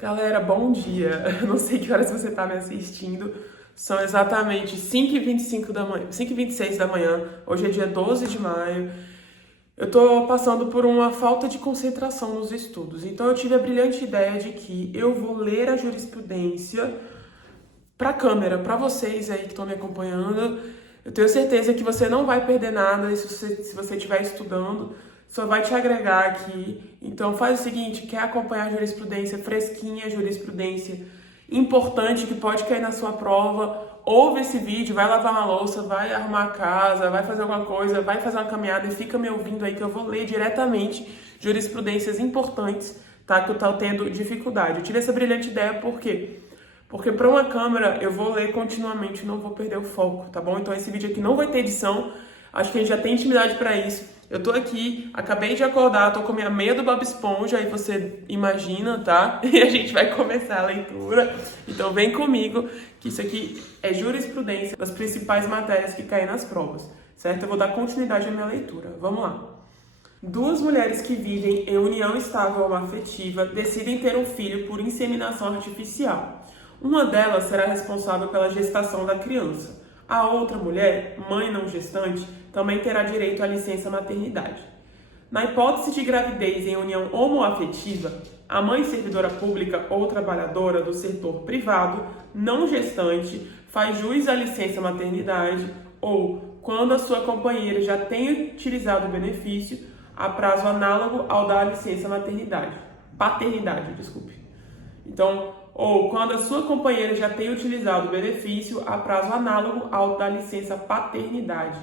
Galera, bom dia. Eu não sei que horas você está me assistindo. São exatamente 5h25 da manhã, 5h26 da manhã. Hoje é dia 12 de maio. Eu tô passando por uma falta de concentração nos estudos. Então eu tive a brilhante ideia de que eu vou ler a jurisprudência para a câmera, para vocês aí que estão me acompanhando. Eu tenho certeza que você não vai perder nada se você estiver estudando. Só vai te agregar aqui. Então faz o seguinte, quer acompanhar a jurisprudência fresquinha, jurisprudência importante que pode cair na sua prova, ouve esse vídeo, vai lavar uma louça, vai arrumar a casa, vai fazer alguma coisa, vai fazer uma caminhada e fica me ouvindo aí que eu vou ler diretamente jurisprudências importantes, tá? Que eu tô tendo dificuldade. Eu tive essa brilhante ideia por quê? Porque para uma câmera eu vou ler continuamente, não vou perder o foco, tá bom? Então esse vídeo aqui não vai ter edição, acho que a gente já tem intimidade para isso. Eu tô aqui, acabei de acordar, tô com a minha meia do Bob Esponja, aí você imagina, tá? E a gente vai começar a leitura. Então vem comigo, que isso aqui é jurisprudência das principais matérias que caem nas provas, certo? Eu vou dar continuidade à minha leitura. Vamos lá. Duas mulheres que vivem em união estável ou afetiva decidem ter um filho por inseminação artificial. Uma delas será responsável pela gestação da criança. A outra mulher, mãe não gestante, também terá direito à licença maternidade. Na hipótese de gravidez em união homoafetiva, a mãe servidora pública ou trabalhadora do setor privado, não gestante, faz jus à licença maternidade ou, quando a sua companheira já tenha utilizado o benefício, a prazo análogo ao da licença paternidade. Então, ou quando a sua companheira já tenha utilizado o benefício a prazo análogo ao da licença paternidade,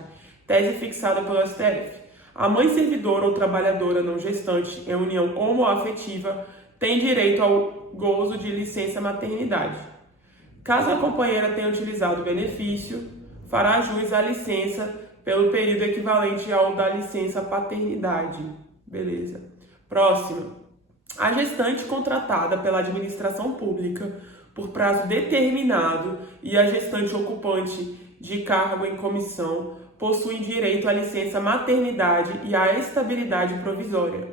tese fixada pelo STF. A mãe servidora ou trabalhadora não gestante em união homoafetiva tem direito ao gozo de licença maternidade. Caso a companheira tenha utilizado o benefício, fará jus à licença pelo período equivalente ao da licença paternidade. Beleza. Próximo. A gestante contratada pela administração pública por prazo determinado e a gestante ocupante de cargo em comissão possuem direito à licença maternidade e à estabilidade provisória.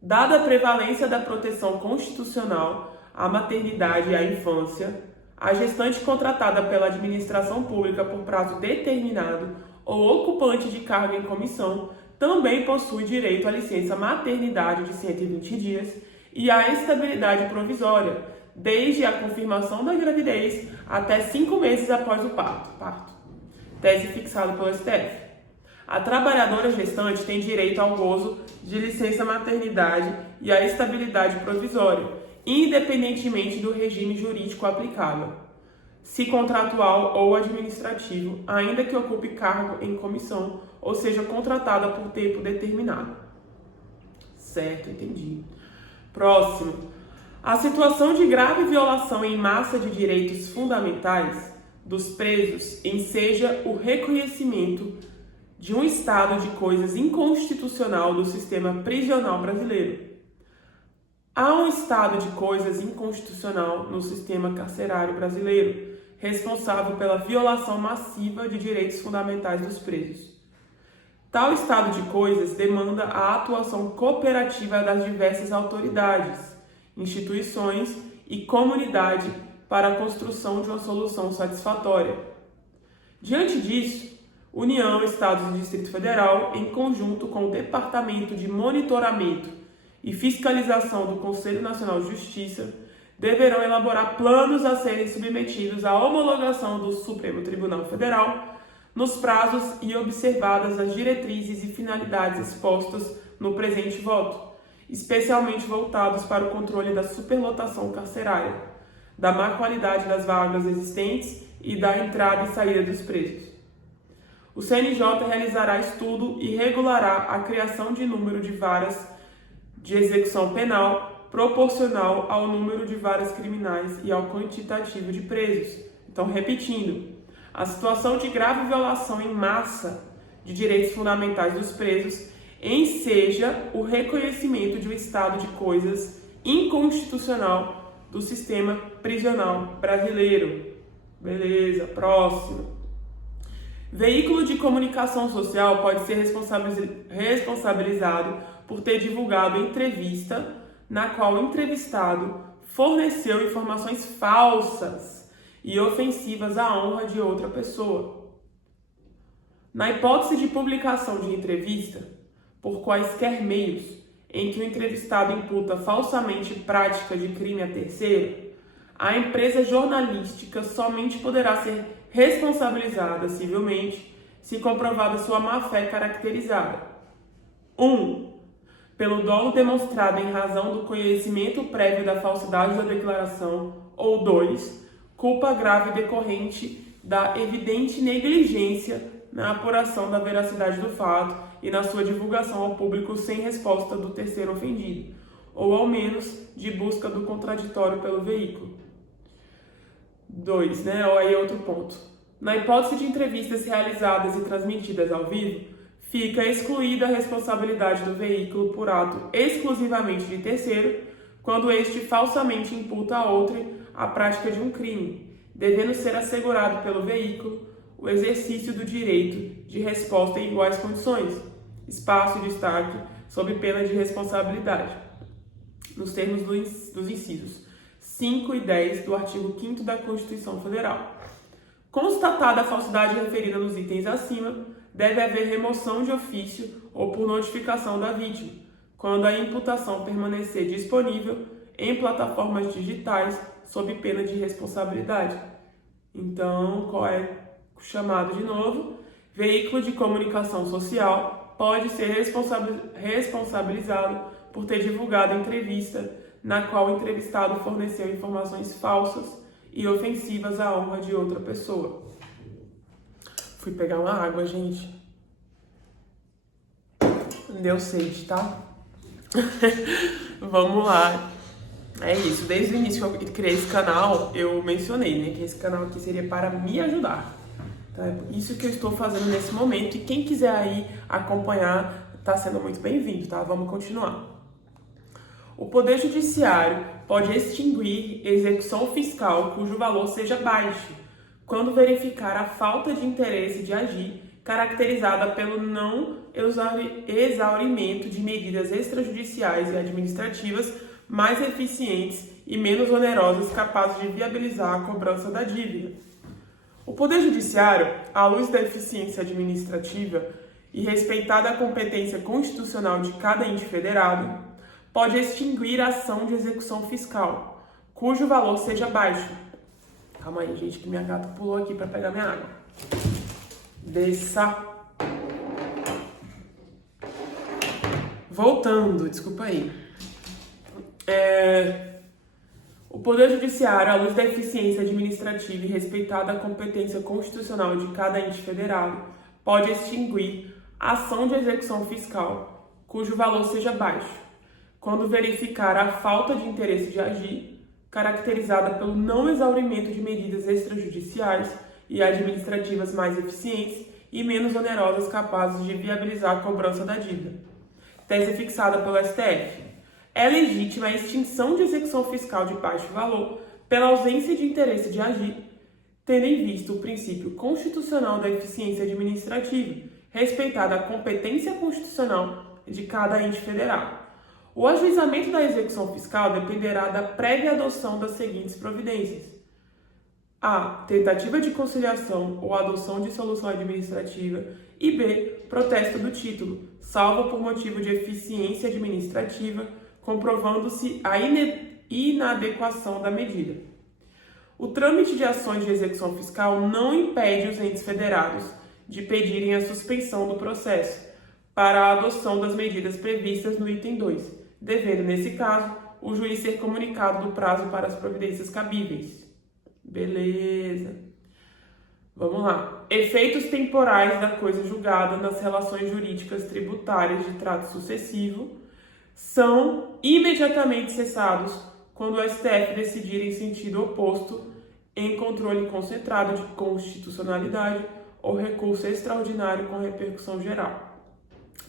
Dada a prevalência da proteção constitucional à maternidade e à infância, a gestante contratada pela administração pública por prazo determinado ou ocupante de cargo em comissão também possui direito à licença maternidade de 120 dias e à estabilidade provisória, desde a confirmação da gravidez até 5 meses após o parto. Tese fixada pelo STF. A trabalhadora gestante tem direito ao gozo de licença maternidade e à estabilidade provisória, independentemente do regime jurídico aplicável, se contratual ou administrativo, ainda que ocupe cargo em comissão ou seja contratada por tempo determinado. Certo, entendi. Próximo. A situação de grave violação em massa de direitos fundamentais dos presos enseja o reconhecimento de um estado de coisas inconstitucional do sistema prisional brasileiro. Há um estado de coisas inconstitucional no sistema carcerário brasileiro, responsável pela violação massiva de direitos fundamentais dos presos. Tal estado de coisas demanda a atuação cooperativa das diversas autoridades, instituições e comunidade para a construção de uma solução satisfatória. Diante disso, União, Estados e Distrito Federal, em conjunto com o Departamento de Monitoramento e Fiscalização do Conselho Nacional de Justiça, deverão elaborar planos a serem submetidos à homologação do Supremo Tribunal Federal nos prazos e observadas as diretrizes e finalidades expostas no presente voto, especialmente voltados para o controle da superlotação carcerária, da má qualidade das vagas existentes e da entrada e saída dos presos. O CNJ realizará estudo e regulará a criação de número de varas de execução penal proporcional ao número de varas criminais e ao quantitativo de presos. Então, repetindo, a situação de grave violação em massa de direitos fundamentais dos presos enseja o reconhecimento de um estado de coisas inconstitucional do sistema prisional brasileiro. Beleza, próximo. Veículo de comunicação social pode ser responsabilizado por ter divulgado entrevista na qual o entrevistado forneceu informações falsas e ofensivas à honra de outra pessoa. Na hipótese de publicação de entrevista, por quaisquer meios, em que o entrevistado imputa falsamente prática de crime a terceiro, a empresa jornalística somente poderá ser responsabilizada civilmente se comprovada sua má-fé caracterizada. 1. Pelo dolo demonstrado em razão do conhecimento prévio da falsidade da declaração, ou 2. Culpa grave decorrente da evidente negligência na apuração da veracidade do fato e na sua divulgação ao público sem resposta do terceiro ofendido, ou ao menos de busca do contraditório pelo veículo. 2, Aí é outro ponto. Na hipótese de entrevistas realizadas e transmitidas ao vivo, fica excluída a responsabilidade do veículo por ato exclusivamente de terceiro, quando este falsamente imputa a outrem a prática de um crime, devendo ser assegurado pelo veículo o exercício do direito de resposta em iguais condições, espaço e destaque, sob pena de responsabilidade, nos termos dos incisos 5 e 10 do artigo 5º da Constituição Federal. Constatada a falsidade referida nos itens acima, deve haver remoção de ofício ou por notificação da vítima, quando a imputação permanecer disponível em plataformas digitais sob pena de responsabilidade. Então, qual é o chamado de novo? Veículo de comunicação social pode ser responsabilizado por ter divulgado a entrevista na qual o entrevistado forneceu informações falsas e ofensivas à honra de outra pessoa. Fui pegar uma água, gente. Deu sede, tá? Vamos lá. É isso. Desde o início que eu criei esse canal, eu mencionei, que esse canal aqui seria para me ajudar. Então, é isso que eu estou fazendo nesse momento. E quem quiser aí acompanhar, está sendo muito bem-vindo, tá? Vamos continuar. O Poder Judiciário pode extinguir execução fiscal cujo valor seja baixo, quando verificar a falta de interesse de agir, caracterizada pelo não exaurimento de medidas extrajudiciais e administrativas mais eficientes e menos onerosas capazes de viabilizar a cobrança da dívida. O Poder Judiciário, à luz da eficiência administrativa e respeitada a competência constitucional de cada ente federado, pode extinguir a ação de execução fiscal, cujo valor seja baixo. Calma aí, gente, que minha gata pulou aqui para pegar minha água. Desça. Voltando, desculpa aí. O Poder Judiciário, à luz da eficiência administrativa e respeitada a competência constitucional de cada ente federado, pode extinguir a ação de execução fiscal, cujo valor seja baixo, quando verificar a falta de interesse de agir, caracterizada pelo não exaurimento de medidas extrajudiciais e administrativas mais eficientes e menos onerosas capazes de viabilizar a cobrança da dívida. Tese fixada pelo STF. É legítima a extinção de execução fiscal de baixo valor pela ausência de interesse de agir, tendo em vista o princípio constitucional da eficiência administrativa, respeitada a competência constitucional de cada ente federal. O ajuizamento da execução fiscal dependerá da prévia adoção das seguintes providências: A. Tentativa de conciliação ou adoção de solução administrativa e B. Protesto do título, salvo por motivo de eficiência administrativa, comprovando-se a inadequação da medida. O trâmite de ações de execução fiscal não impede os entes federados de pedirem a suspensão do processo para a adoção das medidas previstas no item 2, devendo, nesse caso, o juiz ser comunicado do prazo para as providências cabíveis. Beleza. Vamos lá. Efeitos temporais da coisa julgada nas relações jurídicas tributárias de trato sucessivo são imediatamente cessados quando o STF decidir em sentido oposto em controle concentrado de constitucionalidade ou recurso extraordinário com repercussão geral.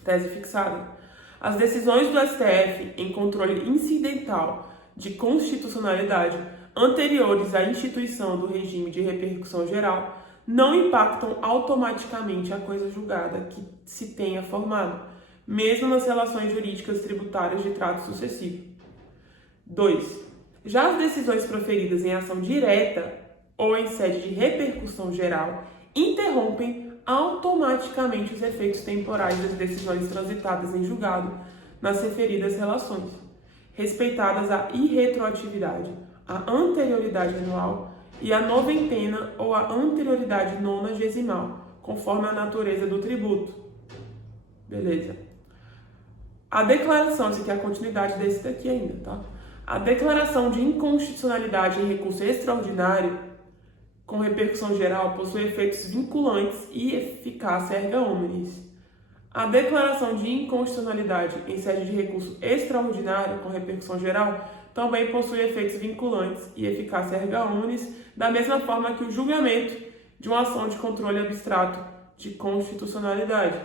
Tese fixada. As decisões do STF em controle incidental de constitucionalidade anteriores à instituição do regime de repercussão geral não impactam automaticamente a coisa julgada que se tenha formado, mesmo nas relações jurídicas tributárias de trato sucessivo. 2. Já as decisões proferidas em ação direta ou em sede de repercussão geral interrompem automaticamente os efeitos temporais das decisões transitadas em julgado nas referidas relações, respeitadas a irretroatividade, a anterioridade anual e a noventena ou a anterioridade nonagesimal, conforme a natureza do tributo. Beleza. A declaração, isso aqui é a continuidade desse daqui ainda, tá? A declaração de inconstitucionalidade em recurso extraordinário com repercussão geral possui efeitos vinculantes e eficácia erga omnes. A declaração de inconstitucionalidade em sede de recurso extraordinário com repercussão geral também possui efeitos vinculantes e eficácia erga omnes, da mesma forma que o julgamento de uma ação de controle abstrato de constitucionalidade.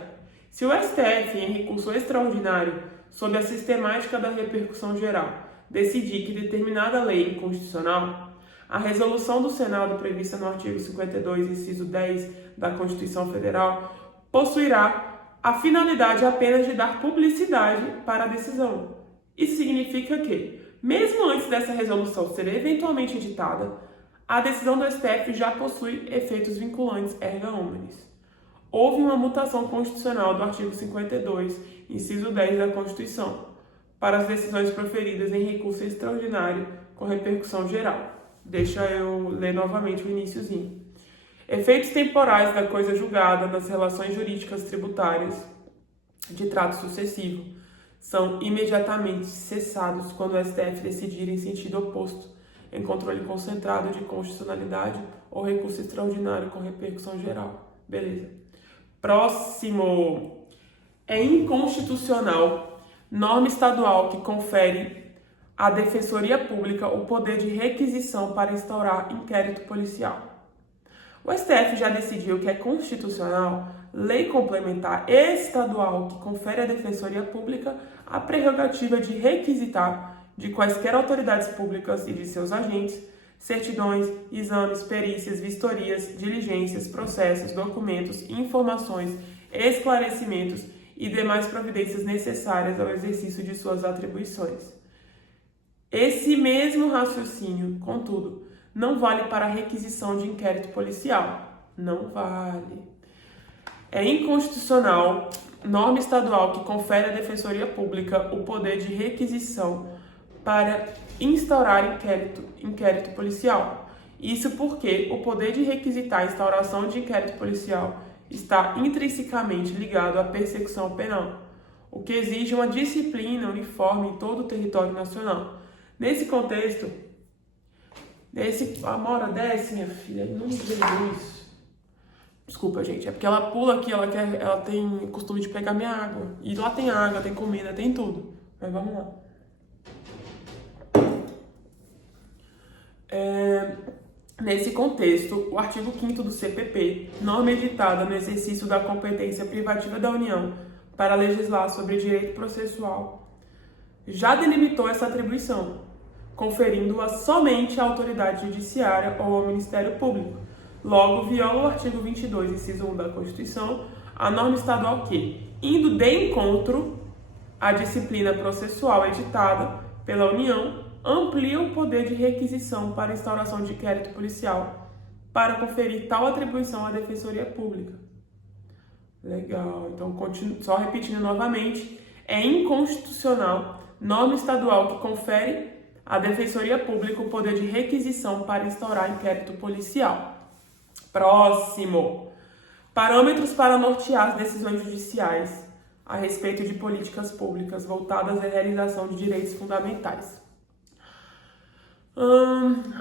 Se o STF, em recurso extraordinário, sob a sistemática da repercussão geral, decidir que determinada lei é inconstitucional, a resolução do Senado prevista no artigo 52, inciso 10 da Constituição Federal, possuirá a finalidade apenas de dar publicidade para a decisão. Isso significa que, mesmo antes dessa resolução ser eventualmente editada, a decisão do STF já possui efeitos vinculantes erga omnes. Houve uma mutação constitucional do artigo 52, inciso 10 da Constituição, para as decisões proferidas em recurso extraordinário com repercussão geral. Deixa eu ler novamente o iniciozinho. Efeitos temporais da coisa julgada nas relações jurídicas tributárias de trato sucessivo são imediatamente cessados quando o STF decidir em sentido oposto, em controle concentrado de constitucionalidade ou recurso extraordinário com repercussão geral. Beleza. Próximo. É inconstitucional norma estadual que confere à Defensoria Pública o poder de requisição para instaurar inquérito policial. O STF já decidiu que é constitucional lei complementar estadual que confere à Defensoria Pública a prerrogativa de requisitar de quaisquer autoridades públicas e de seus agentes certidões, exames, perícias, vistorias, diligências, processos, documentos, informações, esclarecimentos e demais providências necessárias ao exercício de suas atribuições. Esse mesmo raciocínio, contudo, não vale para a requisição de inquérito policial. Não vale. É inconstitucional norma estadual que confere à Defensoria Pública o poder de requisição para instaurar inquérito policial. Isso porque o poder de requisitar a instauração de inquérito policial está intrinsecamente ligado à persecução penal, o que exige uma disciplina uniforme em todo o território nacional. Nesse contexto, Amora, desce, minha filha, em nome de Jesus. Desculpa, gente, é porque ela pula aqui, ela tem o costume de pegar minha água. E lá tem água, tem comida, tem tudo. Mas vamos lá. Nesse contexto, o artigo 5º do CPP, norma editada no exercício da competência privativa da União para legislar sobre direito processual, já delimitou essa atribuição, conferindo-a somente à autoridade judiciária ou ao Ministério Público. Logo, viola o artigo 22, inciso 1 da Constituição, a norma estadual que, indo de encontro à disciplina processual editada pela União, amplia o poder de requisição para instauração de inquérito policial, para conferir tal atribuição à Defensoria Pública. Legal, então só repetindo novamente, é inconstitucional norma estadual que confere à Defensoria Pública o poder de requisição para instaurar inquérito policial. Próximo. Parâmetros para nortear as decisões judiciais a respeito de políticas públicas voltadas à realização de direitos fundamentais.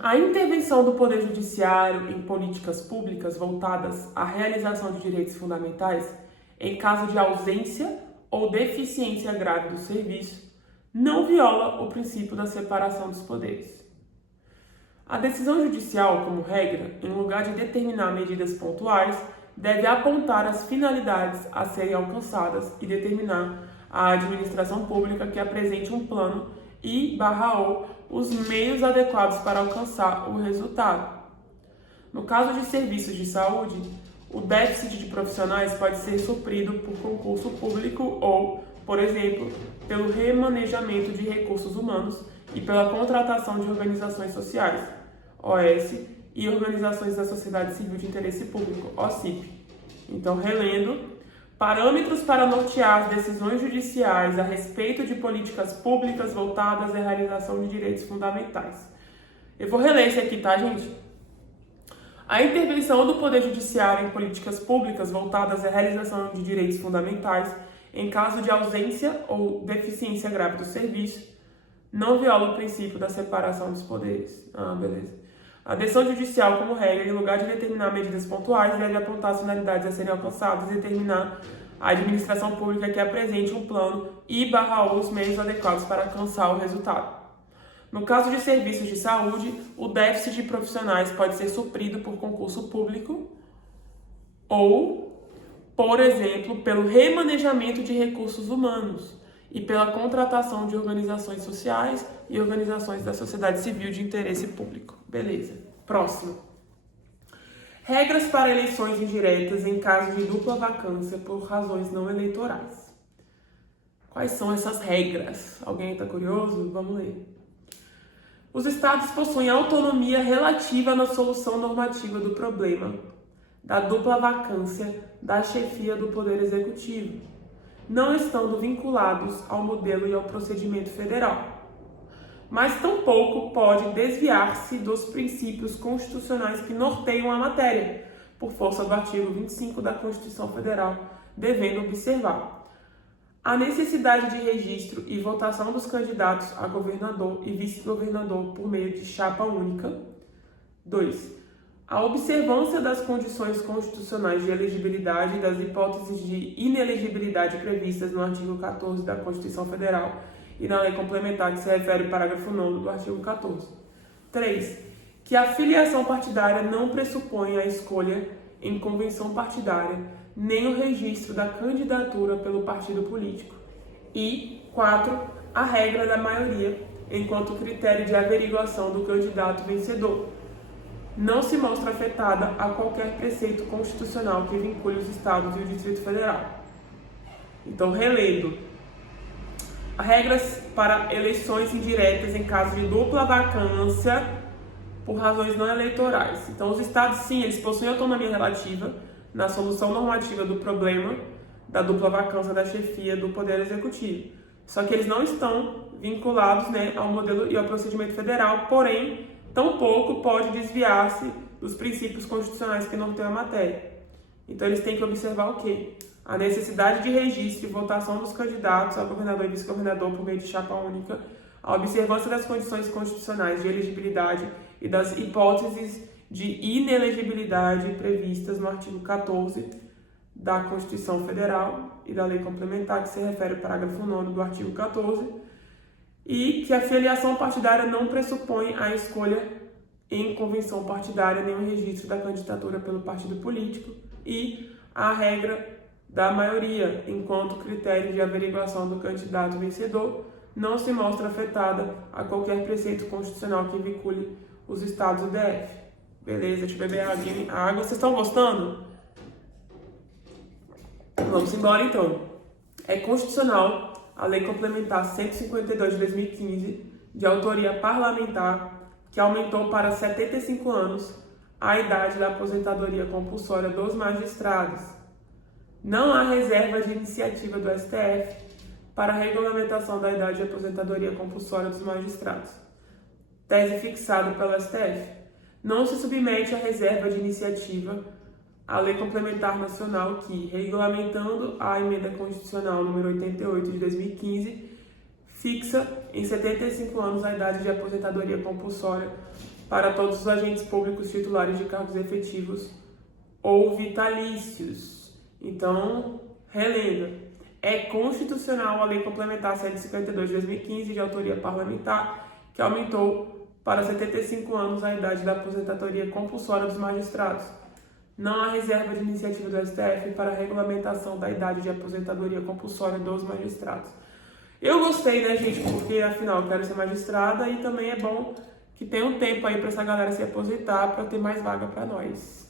A intervenção do Poder Judiciário em políticas públicas voltadas à realização de direitos fundamentais, em caso de ausência ou deficiência grave do serviço, não viola o princípio da separação dos poderes. A decisão judicial, como regra, em lugar de determinar medidas pontuais, deve apontar as finalidades a serem alcançadas e determinar à administração pública que apresente um plano e/ou os meios adequados para alcançar o resultado. No caso de serviços de saúde, o déficit de profissionais pode ser suprido por concurso público ou, por exemplo, pelo remanejamento de recursos humanos e pela contratação de organizações sociais, OS, e organizações da sociedade civil de interesse público, OCIP. Então, relendo, parâmetros para nortear as decisões judiciais a respeito de políticas públicas voltadas à realização de direitos fundamentais. Eu vou reler esse aqui, tá, gente? A intervenção do Poder Judiciário em políticas públicas voltadas à realização de direitos fundamentais, em caso de ausência ou deficiência grave do serviço, não viola o princípio da separação dos poderes. Beleza. A decisão judicial, como regra, em lugar de determinar medidas pontuais, deve apontar as finalidades a serem alcançadas e determinar a administração pública que apresente um plano e/ou os meios adequados para alcançar o resultado. No caso de serviços de saúde, o déficit de profissionais pode ser suprido por concurso público ou, por exemplo, pelo remanejamento de recursos humanos e pela contratação de organizações sociais e organizações da sociedade civil de interesse público. Beleza. Próximo. Regras para eleições indiretas em caso de dupla vacância por razões não eleitorais. Quais são essas regras? Alguém está curioso? Vamos ler. Os estados possuem autonomia relativa na solução normativa do problema da dupla vacância da chefia do Poder Executivo, não estando vinculados ao modelo e ao procedimento federal, mas tampouco pode desviar-se dos princípios constitucionais que norteiam a matéria, por força do artigo 25 da Constituição Federal, devendo observar a necessidade de registro e votação dos candidatos a governador e vice-governador por meio de chapa única. 2. A observância das condições constitucionais de elegibilidade e das hipóteses de inelegibilidade previstas no artigo 14 da Constituição Federal e na lei complementar que se refere ao parágrafo 9º do artigo 14. 3. Que a filiação partidária não pressupõe a escolha em convenção partidária nem o registro da candidatura pelo partido político. E 4. A regra da maioria, enquanto critério de averiguação do candidato vencedor, não se mostra afetada a qualquer preceito constitucional que vincule os Estados e o Distrito Federal. Então, relendo. Regras para eleições indiretas em caso de dupla vacância por razões não eleitorais. Então, os Estados, sim, eles possuem autonomia relativa na solução normativa do problema da dupla vacância da chefia do Poder Executivo. Só que eles não estão vinculados, ao modelo e ao procedimento federal, porém, tampouco pode desviar-se dos princípios constitucionais que norteiam a matéria. Então, eles têm que observar o quê? A necessidade de registro e votação dos candidatos a governador e vice-governador por meio de chapa única, a observância das condições constitucionais de elegibilidade e das hipóteses de inelegibilidade previstas no artigo 14 da Constituição Federal e da lei complementar que se refere ao parágrafo 9º do artigo 14, e que a filiação partidária não pressupõe a escolha em convenção partidária nem o registro da candidatura pelo partido político, e a regra da maioria, enquanto critério de averiguação do candidato vencedor, não se mostra afetada a qualquer preceito constitucional que vincule os estados do DF. Beleza, deixa eu beber a água. Vocês estão gostando? Vamos embora então. É constitucional a Lei Complementar 152 de 2015, de autoria parlamentar, que aumentou para 75 anos a idade da aposentadoria compulsória dos magistrados. Não há reserva de iniciativa do STF para a regulamentação da idade de aposentadoria compulsória dos magistrados. Tese fixada pelo STF. Não se submete à reserva de iniciativa a Lei Complementar Nacional que, regulamentando a Emenda Constitucional número 88 de 2015, fixa em 75 anos a idade de aposentadoria compulsória para todos os agentes públicos titulares de cargos efetivos ou vitalícios. Então, relendo, é constitucional a Lei Complementar 152 de 2015, de autoria parlamentar, que aumentou para 75 anos a idade da aposentadoria compulsória dos magistrados. Não há reserva de iniciativa do STF para a regulamentação da idade de aposentadoria compulsória dos magistrados. Eu gostei, né, gente, porque afinal eu quero ser magistrada e também é bom que tenha um tempo aí para essa galera se aposentar para ter mais vaga para nós.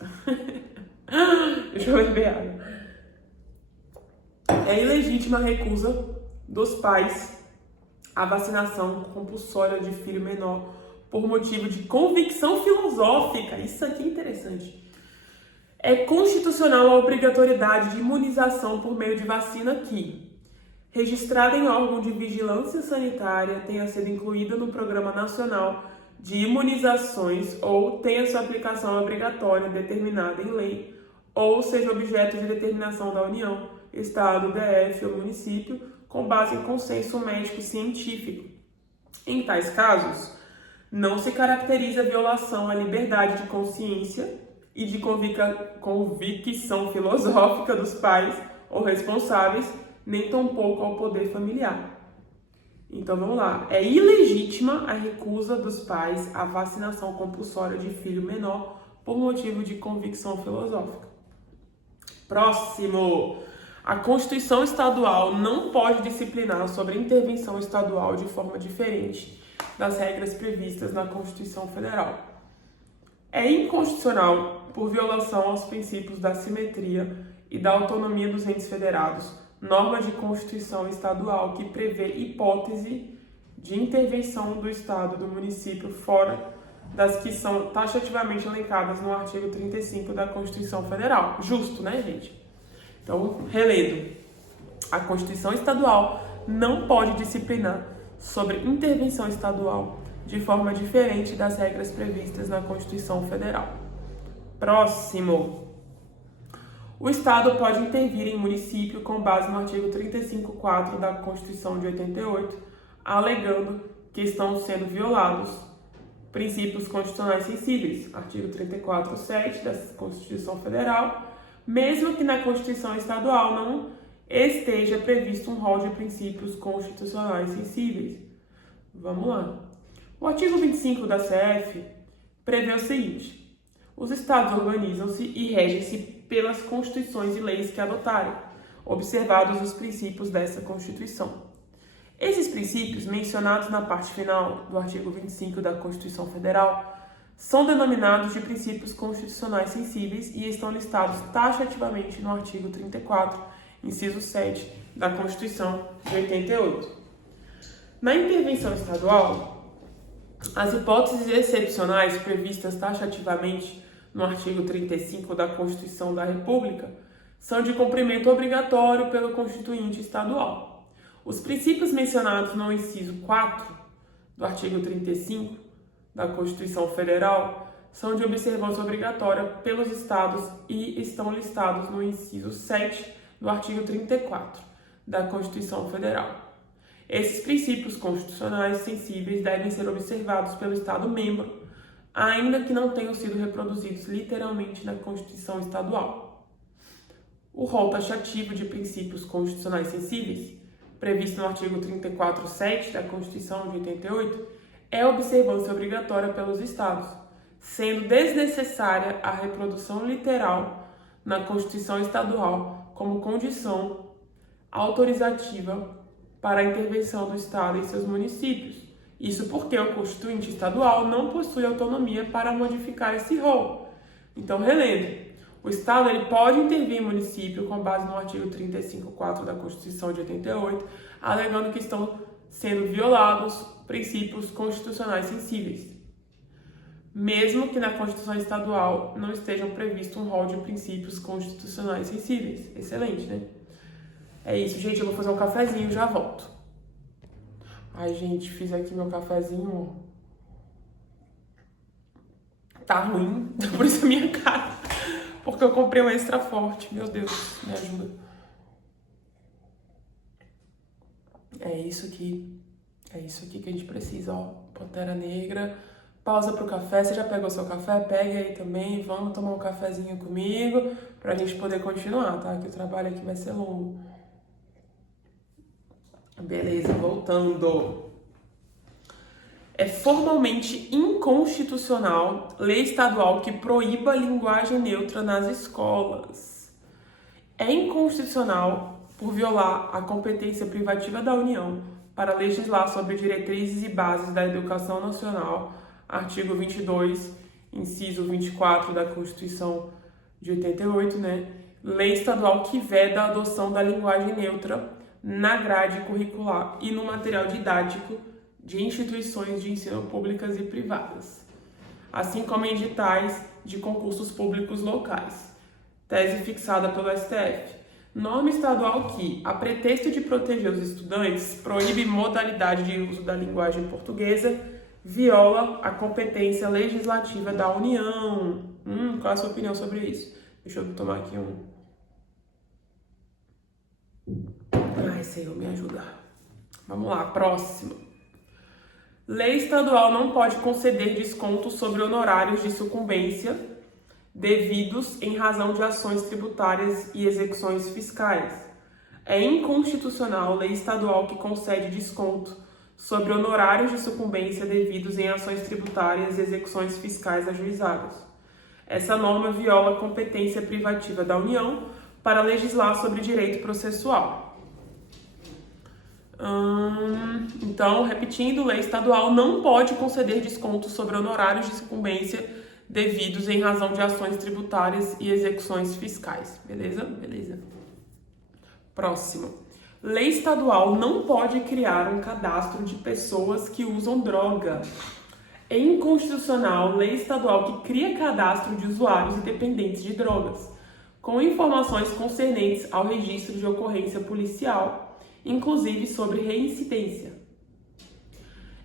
Deixa eu beber água. É ilegítima a recusa dos pais a vacinação compulsória de filho menor por motivo de convicção filosófica. Isso aqui é interessante. É constitucional a obrigatoriedade de imunização por meio de vacina que, registrada em órgão de vigilância sanitária, tenha sido incluída no Programa Nacional de Imunizações ou tenha sua aplicação obrigatória determinada em lei ou seja objeto de determinação da União, Estado, DF ou município, com base em consenso médico-científico. Em tais casos, não se caracteriza a violação à liberdade de consciência e de convicção filosófica dos pais ou responsáveis, nem tampouco ao poder familiar. Então vamos lá. É ilegítima a recusa dos pais à vacinação compulsória de filho menor por motivo de convicção filosófica. Próximo. A Constituição Estadual não pode disciplinar sobre intervenção estadual de forma diferente das regras previstas na Constituição Federal. É inconstitucional por violação aos princípios da simetria e da autonomia dos entes federados, norma de Constituição Estadual que prevê hipótese de intervenção do Estado do município fora das que são taxativamente elencadas no artigo 35 da Constituição Federal. Justo, né, gente? Então, relendo. A Constituição Estadual não pode disciplinar sobre intervenção estadual de forma diferente das regras previstas na Constituição Federal. Próximo. O Estado pode intervir em município com base no artigo 35.4 da Constituição de 88, alegando que estão sendo violados princípios constitucionais sensíveis, artigo 34.7 da Constituição Federal, mesmo que na Constituição Estadual não esteja previsto um rol de princípios constitucionais sensíveis. Vamos lá. O artigo 25 da CF prevê o seguinte: os estados organizam-se e regem-se pelas constituições e leis que adotarem, observados os princípios dessa Constituição. Esses princípios, mencionados na parte final do artigo 25 da Constituição Federal, são denominados de princípios constitucionais sensíveis e estão listados taxativamente no artigo 34, inciso 7 da Constituição de 88. Na intervenção estadual, as hipóteses excepcionais previstas taxativamente no artigo 35 da Constituição da República são de cumprimento obrigatório pelo Constituinte Estadual. Os princípios mencionados no inciso 4 do artigo 35 da Constituição Federal são de observância obrigatória pelos estados e estão listados no inciso 7 do artigo 34 da Constituição Federal. Esses princípios constitucionais sensíveis devem ser observados pelo Estado membro, ainda que não tenham sido reproduzidos literalmente na Constituição Estadual. O rol taxativo de princípios constitucionais sensíveis, previsto no artigo 34.7 da Constituição de 88, é observância obrigatória pelos Estados, sendo desnecessária a reprodução literal na Constituição Estadual como condição autorizativa para a intervenção do Estado em seus municípios. Isso porque o Constituinte Estadual não possui autonomia para modificar esse rol. Então, relendo. O Estado ele pode intervir em município com base no artigo 35.4 da Constituição de 88, alegando que estão sendo violados princípios constitucionais sensíveis, mesmo que na Constituição Estadual não estejam previsto um rol de princípios constitucionais sensíveis. Excelente, né? É isso, gente. Eu vou fazer um cafezinho e já volto. Ai, gente, fiz aqui meu cafezinho. Tá ruim, por isso a minha cara. Porque eu comprei um extra forte. Meu Deus, me ajuda. É isso aqui que a gente precisa, ó. Pantera Negra. Pausa pro café. Você já pegou seu café? Pega aí também. Vamos tomar um cafezinho comigo pra gente poder continuar, tá? Que o trabalho aqui vai ser longo. Beleza, voltando. É formalmente inconstitucional lei estadual que proíba a linguagem neutra nas escolas. É inconstitucional por violar a competência privativa da União para legislar sobre diretrizes e bases da educação nacional, artigo 22, inciso 24 da Constituição de 88, né? Lei estadual que veda a adoção da linguagem neutra na grade curricular e no material didático de instituições de ensino públicas e privadas, assim como em editais de concursos públicos locais. Tese fixada pelo STF. Norma estadual que, a pretexto de proteger os estudantes, proíbe modalidade de uso da linguagem portuguesa, viola a competência legislativa da União. Qual é a sua opinião sobre isso? Deixa eu tomar aqui um... Ai, Senhor, me ajuda. Vamos lá, próximo. Lei estadual não pode conceder descontos sobre honorários de sucumbência devidos em razão de ações tributárias e execuções fiscais. É inconstitucional lei estadual que concede desconto sobre honorários de sucumbência devidos em ações tributárias e execuções fiscais ajuizadas. Essa norma viola a competência privativa da União para legislar sobre direito processual. Então, repetindo, lei estadual não pode conceder descontos sobre honorários de sucumbência devidos em razão de ações tributárias e execuções fiscais. Beleza? Beleza. Próximo. Lei estadual não pode criar um cadastro de pessoas que usam droga. É inconstitucional lei estadual que cria cadastro de usuários e dependentes de drogas, com informações concernentes ao registro de ocorrência policial, inclusive sobre reincidência.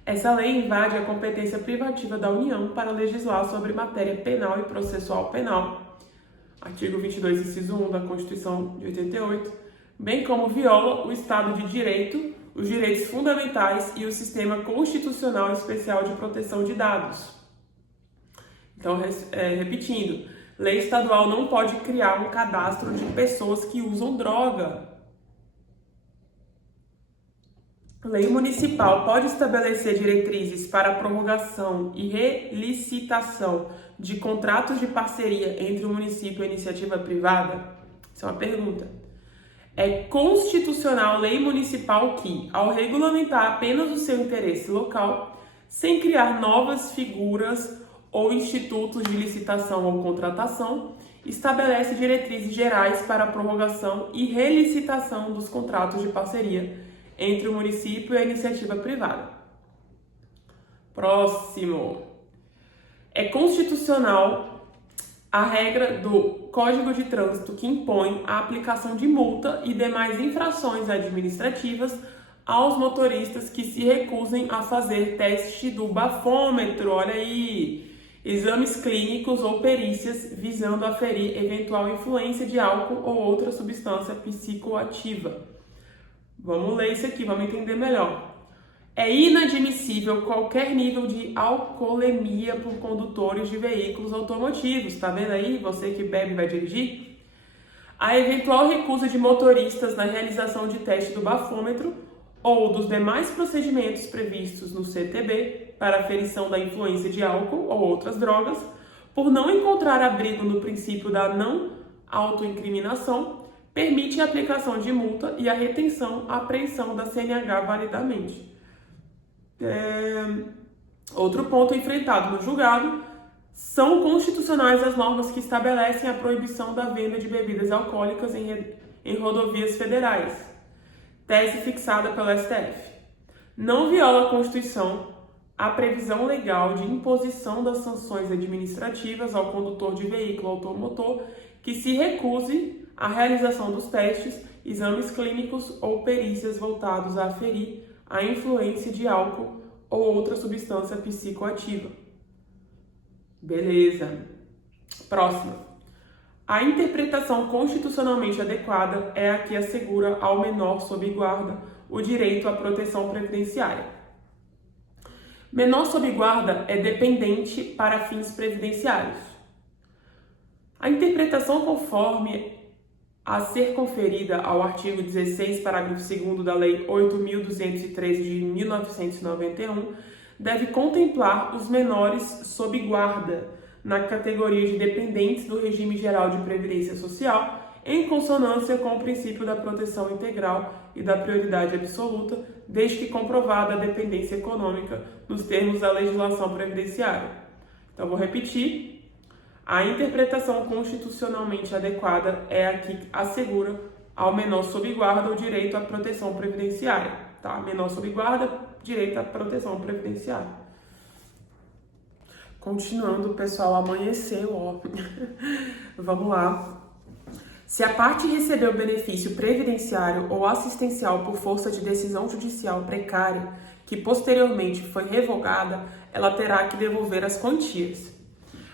Essa lei invade a competência privativa da União para legislar sobre matéria penal e processual penal, artigo 22, inciso 1 da Constituição de 88, bem como viola o Estado de Direito, os direitos fundamentais e o Sistema Constitucional Especial de Proteção de Dados. Então, repetindo, lei estadual não pode criar um cadastro de pessoas que usam droga. Lei municipal pode estabelecer diretrizes para a prorrogação e relicitação de contratos de parceria entre o município e a iniciativa privada? Isso é uma pergunta. É constitucional lei municipal que, ao regulamentar apenas o seu interesse local, sem criar novas figuras ou institutos de licitação ou contratação, estabelece diretrizes gerais para a prorrogação e relicitação dos contratos de parceria entre o município e a iniciativa privada. Próximo. É constitucional a regra do Código de Trânsito que impõe a aplicação de multa e demais infrações administrativas aos motoristas que se recusem a fazer teste do bafômetro, olha aí, exames clínicos ou perícias visando aferir eventual influência de álcool ou outra substância psicoativa. Vamos ler isso aqui, vamos entender melhor. É inadmissível qualquer nível de alcoolemia por condutores de veículos automotivos. Tá vendo aí? Você que bebe e vai dirigir? A eventual recusa de motoristas na realização de teste do bafômetro ou dos demais procedimentos previstos no CTB para aferição da influência de álcool ou outras drogas, por não encontrar abrigo no princípio da não autoincriminação, permite a aplicação de multa e a retenção, apreensão da CNH validamente. Outro ponto enfrentado no julgado: são constitucionais as normas que estabelecem a proibição da venda de bebidas alcoólicas em rodovias federais. Tese fixada pelo STF. Não viola a Constituição a previsão legal de imposição das sanções administrativas ao condutor de veículo automotor que se recuse à realização dos testes, exames clínicos ou perícias voltados a aferir a influência de álcool ou outra substância psicoativa. Beleza. Próxima. A interpretação constitucionalmente adequada é a que assegura ao menor sob guarda o direito à proteção previdenciária. Menor sob guarda é dependente para fins previdenciários. A interpretação conforme a ser conferida ao artigo 16, parágrafo 2º da Lei 8.213 de 1991, deve contemplar os menores sob guarda na categoria de dependentes do regime geral de previdência social, em consonância com o princípio da proteção integral e da prioridade absoluta, desde que comprovada a dependência econômica nos termos da legislação previdenciária. Então, vou repetir. A interpretação constitucionalmente adequada é a que assegura ao menor sob guarda o direito à proteção previdenciária, tá? Menor sob guarda, direito à proteção previdenciária. Continuando, pessoal, amanheceu, ó. Vamos lá. Se a parte recebeu benefício previdenciário ou assistencial por força de decisão judicial precária, que posteriormente foi revogada, ela terá que devolver as quantias.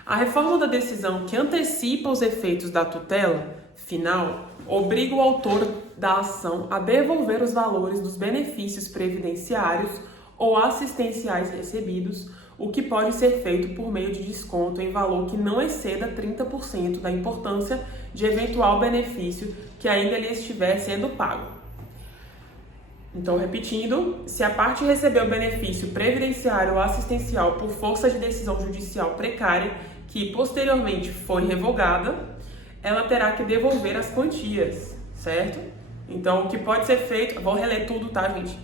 A reforma da decisão que antecipa os efeitos da tutela final obriga o autor da ação a devolver os valores dos benefícios previdenciários ou assistenciais recebidos, o que pode ser feito por meio de desconto em valor que não exceda 30% da importância de eventual benefício que ainda lhe estiver sendo pago. Então, repetindo, se a parte recebeu benefício previdenciário ou assistencial por força de decisão judicial precária, que posteriormente foi revogada, ela terá que devolver as quantias, certo? Então, o que pode ser feito... Vou reler tudo, tá, gente?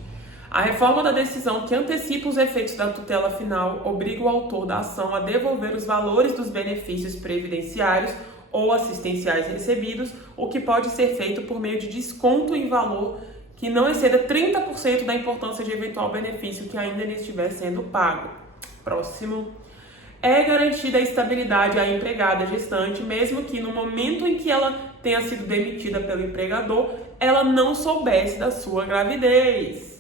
A reforma da decisão que antecipa os efeitos da tutela final obriga o autor da ação a devolver os valores dos benefícios previdenciários ou assistenciais recebidos, o que pode ser feito por meio de desconto em valor que não exceda 30% da importância de eventual benefício que ainda lhe estiver sendo pago. Próximo. É garantida a estabilidade à empregada gestante, mesmo que no momento em que ela tenha sido demitida pelo empregador, ela não soubesse da sua gravidez.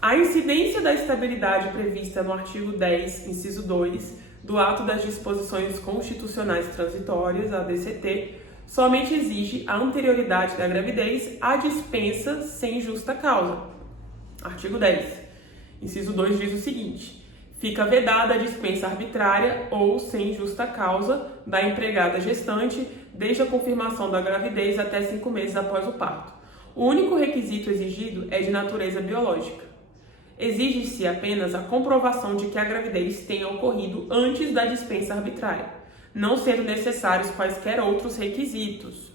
A incidência da estabilidade prevista no artigo 10, inciso 2, do Ato das Disposições Constitucionais Transitórias, ADCT, somente exige a anterioridade da gravidez à dispensa sem justa causa. Artigo 10, inciso 2 diz o seguinte: fica vedada a dispensa arbitrária ou sem justa causa da empregada gestante desde a confirmação da gravidez até 5 meses após o parto. O único requisito exigido é de natureza biológica. Exige-se apenas a comprovação de que a gravidez tenha ocorrido antes da dispensa arbitrária, não sendo necessários quaisquer outros requisitos,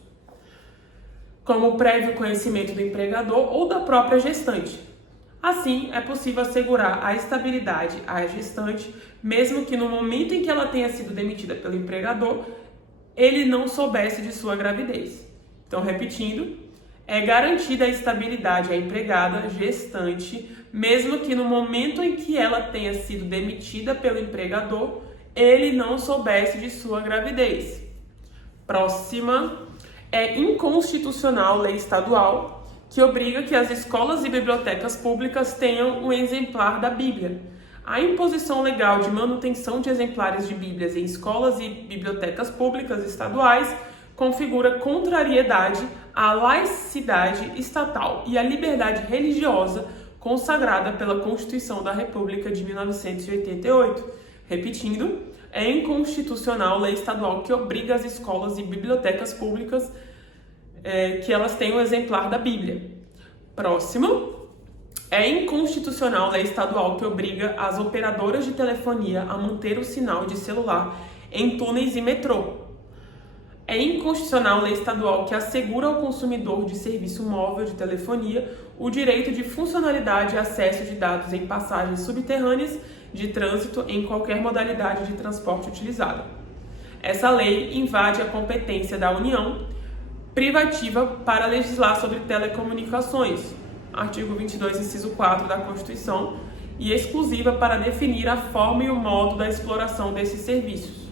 como o prévio conhecimento do empregador ou da própria gestante. Assim, é possível assegurar a estabilidade à gestante, mesmo que no momento em que ela tenha sido demitida pelo empregador, ele não soubesse de sua gravidez. Então, repetindo, é garantida a estabilidade à empregada gestante, mesmo que no momento em que ela tenha sido demitida pelo empregador, ele não soubesse de sua gravidez. Próxima. É inconstitucional lei estadual que obriga que as escolas e bibliotecas públicas tenham um exemplar da Bíblia. A imposição legal de manutenção de exemplares de Bíblias em escolas e bibliotecas públicas estaduais configura contrariedade à laicidade estatal e à liberdade religiosa consagrada pela Constituição da República de 1988. Repetindo, é inconstitucional lei estadual que obriga as escolas e bibliotecas públicas que elas tenham um exemplar da Bíblia. Próximo. É inconstitucional lei estadual que obriga as operadoras de telefonia a manter o sinal de celular em túneis e metrô. É inconstitucional lei estadual que assegura ao consumidor de serviço móvel de telefonia o direito de funcionalidade e acesso de dados em passagens subterrâneas de trânsito em qualquer modalidade de transporte utilizada. Essa lei invade a competência da União privativa para legislar sobre telecomunicações, artigo 22, inciso 4 da Constituição, e exclusiva para definir a forma e o modo da exploração desses serviços.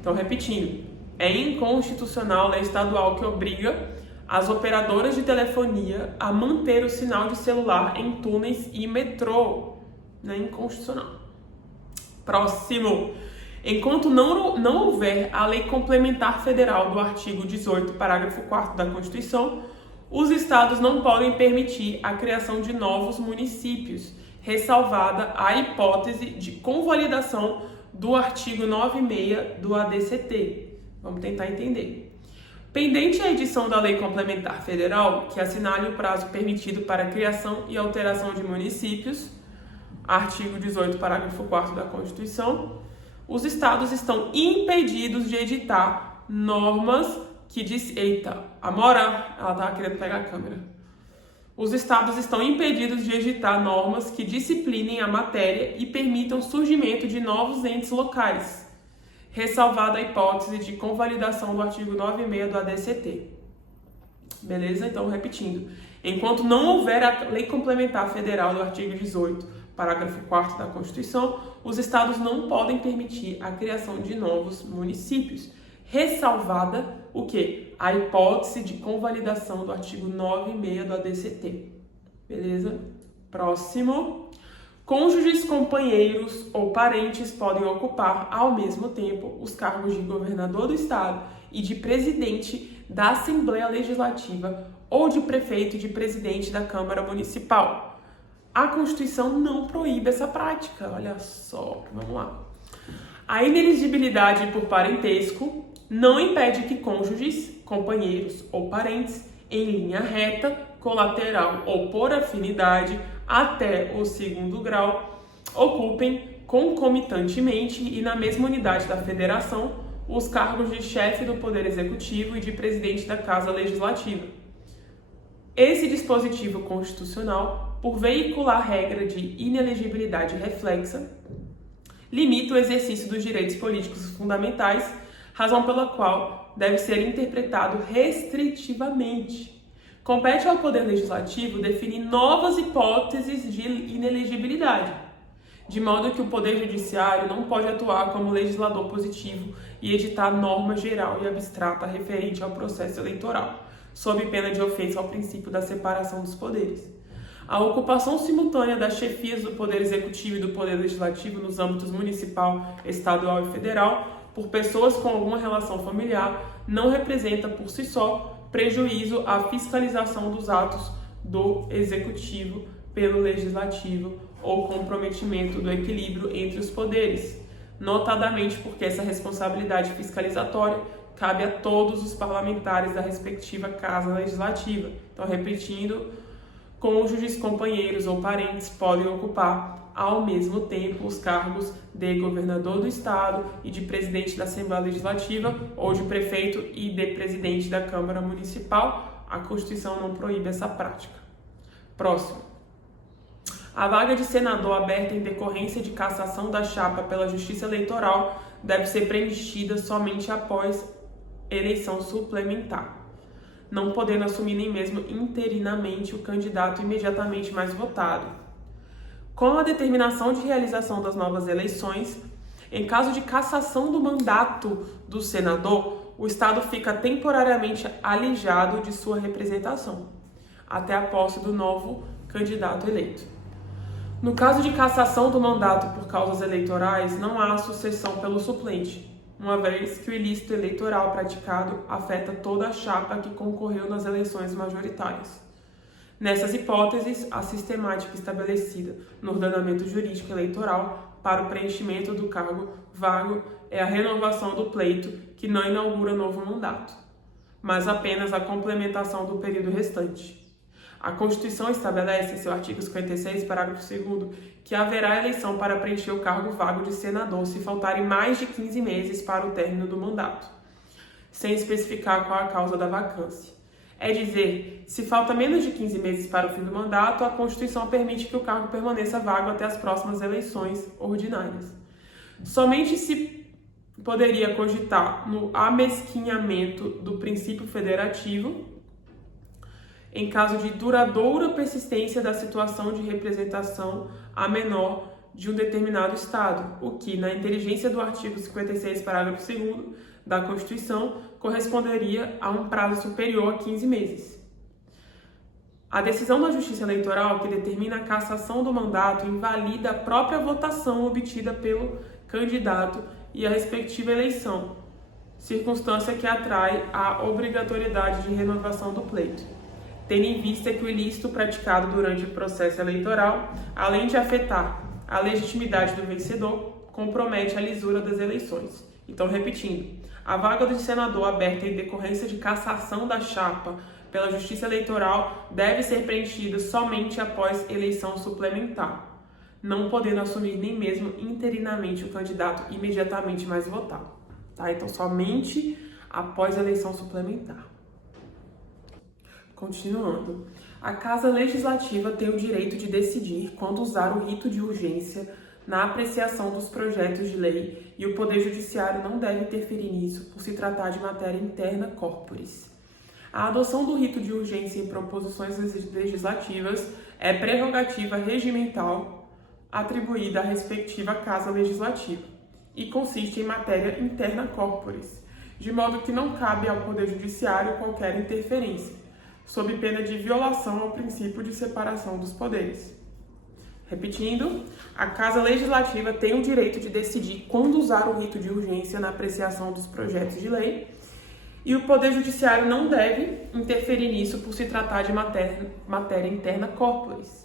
Então, repetindo, é inconstitucional lei estadual que obriga as operadoras de telefonia a manter o sinal de celular em túneis e metrô. Não é inconstitucional. Próximo. Enquanto não houver a lei complementar federal do artigo 18, parágrafo 4º da Constituição, os estados não podem permitir a criação de novos municípios, ressalvada a hipótese de convalidação do artigo 96 do ADCT. Vamos tentar entender. Pendente a edição da Lei Complementar Federal, que assinale o prazo permitido para a criação e alteração de municípios, artigo 18, parágrafo 4º da Constituição, os estados estão impedidos de editar normas que diz... Eita, a Amora, ela estava querendo pegar a câmera. Os estados estão impedidos de editar normas que disciplinem a matéria e permitam o surgimento de novos entes locais, ressalvada a hipótese de convalidação do artigo 96 do ADCT. Beleza? Então, repetindo. Enquanto não houver a Lei Complementar Federal do artigo 18, parágrafo 4º da Constituição, os estados não podem permitir a criação de novos municípios, ressalvada o quê? A hipótese de convalidação do artigo 9.6 do ADCT. Beleza? Próximo. Cônjuges, companheiros ou parentes podem ocupar, ao mesmo tempo, os cargos de governador do estado e de presidente da Assembleia Legislativa ou de prefeito e de presidente da Câmara Municipal. A Constituição não proíbe essa prática. Olha só, vamos lá. A inelegibilidade por parentesco não impede que cônjuges, companheiros ou parentes, em linha reta, colateral ou por afinidade, até o 2º grau, ocupem concomitantemente e na mesma unidade da federação os cargos de chefe do Poder Executivo e de presidente da Casa Legislativa. Esse dispositivo constitucional, por veicular regra de inelegibilidade reflexa, limita o exercício dos direitos políticos fundamentais, razão pela qual deve ser interpretado restritivamente. Compete ao Poder Legislativo definir novas hipóteses de inelegibilidade, de modo que o Poder Judiciário não pode atuar como legislador positivo e editar norma geral e abstrata referente ao processo eleitoral, sob pena de ofensa ao princípio da separação dos poderes. A ocupação simultânea das chefias do Poder Executivo e do Poder Legislativo nos âmbitos municipal, estadual e federal, por pessoas com alguma relação familiar, não representa por si só prejuízo à fiscalização dos atos do Executivo pelo Legislativo ou comprometimento do equilíbrio entre os poderes, notadamente porque essa responsabilidade fiscalizatória cabe a todos os parlamentares da respectiva Casa Legislativa. Então, repetindo, cônjuges, companheiros ou parentes podem ocupar ao mesmo tempo os cargos de governador do estado e de presidente da Assembleia Legislativa ou de prefeito e de presidente da Câmara Municipal. A Constituição não proíbe essa prática. Próximo. A vaga de senador aberta em decorrência de cassação da chapa pela Justiça Eleitoral deve ser preenchida somente após eleição suplementar, não podendo assumir nem mesmo interinamente o candidato imediatamente mais votado. Com a determinação de realização das novas eleições, em caso de cassação do mandato do senador, o Estado fica temporariamente alijado de sua representação, até a posse do novo candidato eleito. No caso de cassação do mandato por causas eleitorais, não há sucessão pelo suplente, uma vez que o ilícito eleitoral praticado afeta toda a chapa que concorreu nas eleições majoritárias. Nessas hipóteses, a sistemática estabelecida no ordenamento jurídico eleitoral para o preenchimento do cargo vago é a renovação do pleito, que não inaugura novo mandato, mas apenas a complementação do período restante. A Constituição estabelece, em seu artigo 56, parágrafo 2º, que haverá eleição para preencher o cargo vago de senador se faltarem mais de 15 meses para o término do mandato, sem especificar qual a causa da vacância. É dizer, se falta menos de 15 meses para o fim do mandato, a Constituição permite que o cargo permaneça vago até as próximas eleições ordinárias. Somente se poderia cogitar no amesquinhamento do princípio federativo, em caso de duradoura persistência da situação de representação a menor de um determinado Estado, o que, na inteligência do artigo 56, parágrafo 2º da Constituição, corresponderia a um prazo superior a 15 meses. A decisão da Justiça Eleitoral que determina a cassação do mandato invalida a própria votação obtida pelo candidato e a respectiva eleição, circunstância que atrai a obrigatoriedade de renovação do pleito, tendo em vista que o ilícito praticado durante o processo eleitoral, além de afetar a legitimidade do vencedor, compromete a lisura das eleições. Então, repetindo, a vaga de senador aberta em decorrência de cassação da chapa pela Justiça Eleitoral deve ser preenchida somente após eleição suplementar, não podendo assumir nem mesmo interinamente o candidato imediatamente mais votado. Tá? Então, somente após a eleição suplementar. Continuando, a Casa Legislativa tem o direito de decidir quando usar o rito de urgência na apreciação dos projetos de lei e o Poder Judiciário não deve interferir nisso por se tratar de matéria interna corporis. A adoção do rito de urgência em proposições legislativas é prerrogativa regimental atribuída à respectiva Casa Legislativa e consiste em matéria interna corporis, de modo que não cabe ao Poder Judiciário qualquer interferência, sob pena de violação ao princípio de separação dos poderes. Repetindo, a Casa Legislativa tem o direito de decidir quando usar o rito de urgência na apreciação dos projetos de lei e o Poder Judiciário não deve interferir nisso por se tratar de matéria interna corporis.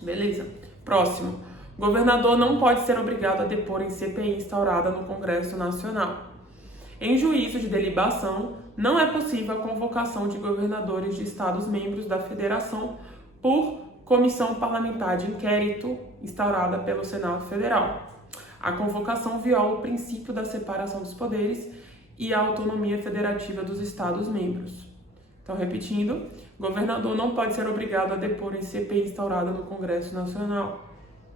Beleza? Próximo. Governador não pode ser obrigado a depor em CPI instaurada no Congresso Nacional. Em juízo de delibação, não é possível a convocação de governadores de estados membros da Federação por comissão parlamentar de inquérito instaurada pelo Senado Federal. A convocação viola o princípio da separação dos poderes e a autonomia federativa dos estados membros. Então, repetindo, governador não pode ser obrigado a depor em CPI instaurada no Congresso Nacional.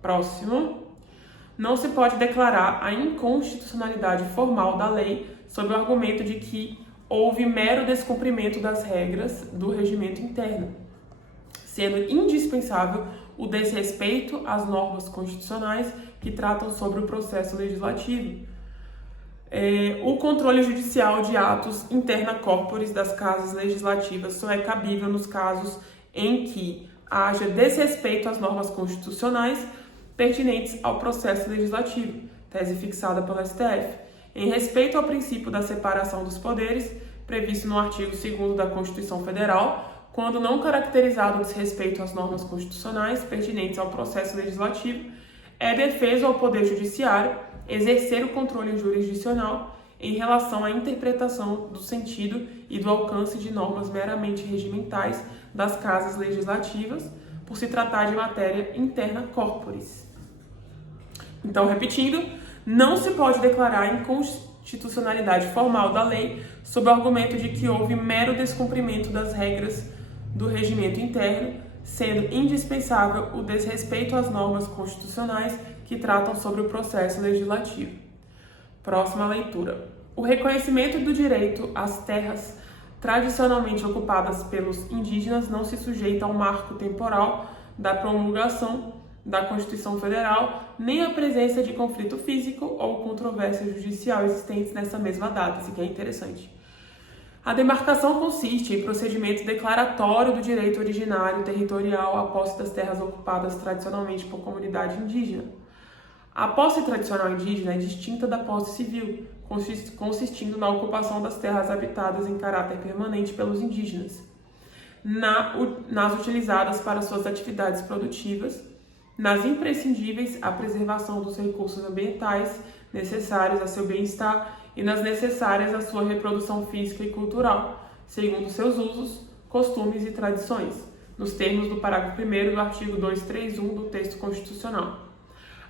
Próximo. Não se pode declarar a inconstitucionalidade formal da lei sob o argumento de que houve mero descumprimento das regras do regimento interno, sendo indispensável o desrespeito às normas constitucionais que tratam sobre o processo legislativo. O controle judicial de atos interna corporis das casas legislativas só é cabível nos casos em que haja desrespeito às normas constitucionais pertinentes ao processo legislativo, tese fixada pelo STF, em respeito ao princípio da separação dos poderes, previsto no artigo 2º da Constituição Federal, quando não caracterizado o desrespeito às normas constitucionais pertinentes ao processo legislativo, é defeso ao Poder Judiciário exercer o controle jurisdicional em relação à interpretação do sentido e do alcance de normas meramente regimentais das casas legislativas, por se tratar de matéria interna corporis. Então, repetindo, não se pode declarar a inconstitucionalidade formal da lei sob o argumento de que houve mero descumprimento das regras do regimento interno, sendo indispensável o desrespeito às normas constitucionais que tratam sobre o processo legislativo. Próxima leitura. O reconhecimento do direito às terras tradicionalmente ocupadas pelos indígenas não se sujeita ao marco temporal da promulgação da Constituição Federal, nem à presença de conflito físico ou controvérsia judicial existentes nessa mesma data. Isso aqui é interessante. A demarcação consiste em procedimento declaratório do direito originário territorial à posse das terras ocupadas tradicionalmente por comunidade indígena. A posse tradicional indígena é distinta da posse civil, consistindo na ocupação das terras habitadas em caráter permanente pelos indígenas, nas utilizadas para suas atividades produtivas, nas imprescindíveis à preservação dos recursos ambientais necessários a seu bem-estar e nas necessárias à sua reprodução física e cultural, segundo seus usos, costumes e tradições, nos termos do parágrafo 1º do artigo 231 do texto constitucional.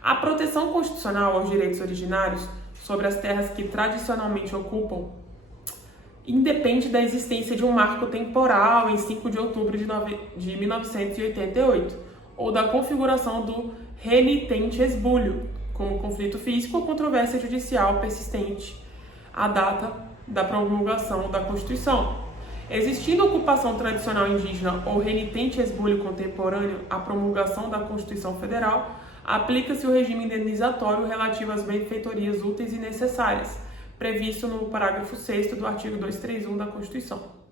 A proteção constitucional aos direitos originários sobre as terras que tradicionalmente ocupam independe da existência de um marco temporal em 5 de outubro de 1988 ou da configuração do renitente esbulho como conflito físico ou controvérsia judicial persistente à data da promulgação da Constituição. Existindo ocupação tradicional indígena ou renitente esbulho contemporâneo à promulgação da Constituição Federal, aplica-se o regime indenizatório relativo às benfeitorias úteis e necessárias, previsto no parágrafo 6º do artigo 231 da Constituição.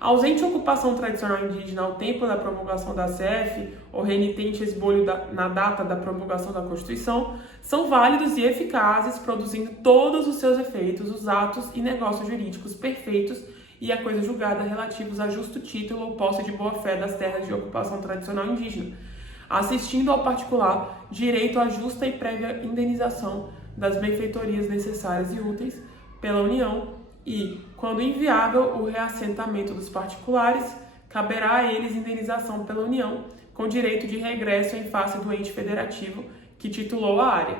Ausente ocupação tradicional indígena ao tempo da promulgação da CF, ou renitente esbulho na data da promulgação da Constituição, são válidos e eficazes, produzindo todos os seus efeitos, os atos e negócios jurídicos perfeitos e a coisa julgada relativos a justo título ou posse de boa-fé das terras de ocupação tradicional indígena, assistindo ao particular direito à justa e prévia indenização das benfeitorias necessárias e úteis pela União e, quando inviável o reassentamento dos particulares, caberá a eles indenização pela União, com direito de regresso em face do ente federativo que titulou a área,